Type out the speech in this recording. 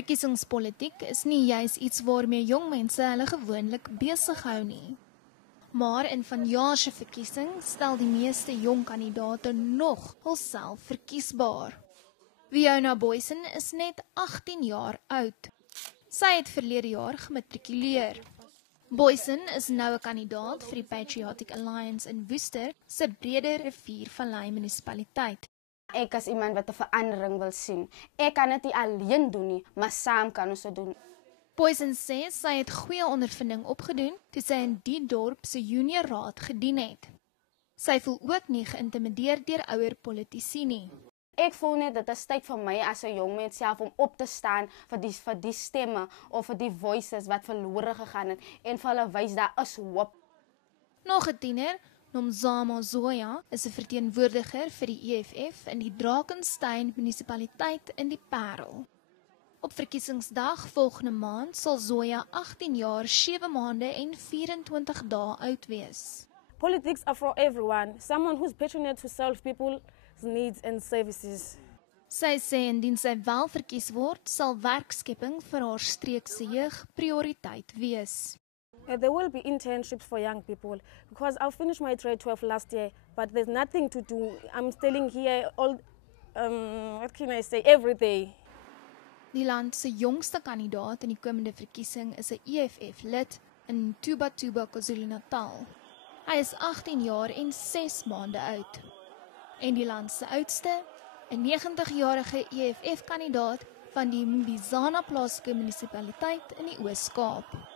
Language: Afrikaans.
Verkiesingspolitiek is nie juis iets waarmee jong mense hulle gewoonlik besig hou nie. Maar in vanjaar se verkiesing stel die meeste jong kandidaate nog hulself verkiesbaar. Fiona Boysen is net 18 jaar oud. Sy het verlede jaar gematrikuleer. Boysen is nou 'n kandidaat vir die Patriotic Alliance in Worcester se Breede Riviervallei munisipaliteit. Ek as iemand wat 'n verandering wil sien. Ek kan dit nie alleen doen nie, maar saam kan ons dit doen. Boysen sê sy het goeie ondervinding opgedoen toe sy in die dorp se juniorraad gedien het. Sy voel ook nie geïntimideer deur ouer politici nie. Ek voel net dit is tyd vir my as 'n jong mens self om op te staan vir die stemme of vir die voices wat verlore gegaan het en vir hulle wys daar is hoop. Nog 'n tiener, Nomzamo Zoya, is 'n verteenwoordiger vir die EFF in die Drakensberg munisipaliteit in die Parel. Op verkiesingsdag volgende maand sal Zoya 18 jaar, 7 maande en 24 dae oud wees. Politics are for everyone, someone who's passionate to serve people's needs and services. Sy sê indien sy wel verkies word, sal werkskepping vir haar streek se jeug prioriteit wees. There will be internships for young people because I finished my grade 12 last year, but there's nothing to do. I'm staying here what can I say, every day. Die land se jongste kandidaat in die komende verkiesing is 'n EFF-lid in Tuba, KwaZulu-Natal. Hy is 18 jaar en 6 maande oud. En die land se oudste, 'n 90-jarige EFF-kandidaat van die Mbizana plaaslike munisipaliteit in die Oos-Kaap.